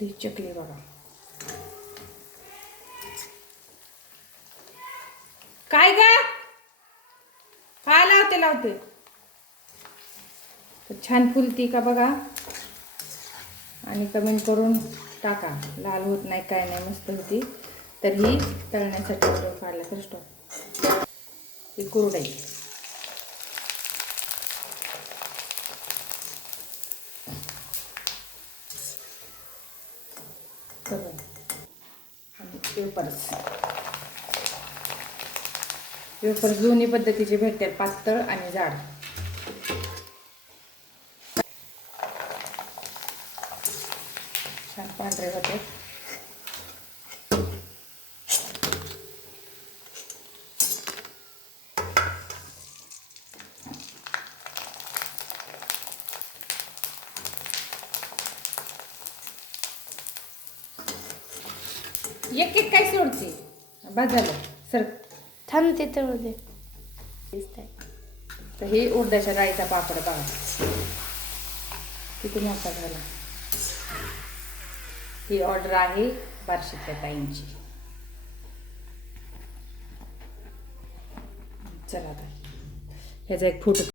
तर ही चकली बघा. काय ग? हा लावते. तर छान फुलती का बघा आणि कमेंट करून टाका. लाल होत नाही काय नाही, मस्त होती. तर ही तळण्यासाठी व्हिडिओ काढला तर स्टॉप. ही कुरडई आणि वेपर्स दोन्ही पद्धतीचे भेटतात, पातळ आणि जाड. छान पांढरे होते. एक एक काय सोडते, बस झालं सर. थांबते तळू दे. तर हे उडदाच्या डाळीचा पापड बघा किती मोठा झाला. ही ऑर्डर आहे बार्शीच्या ताईंची. चला आता ह्याचा एक फोटो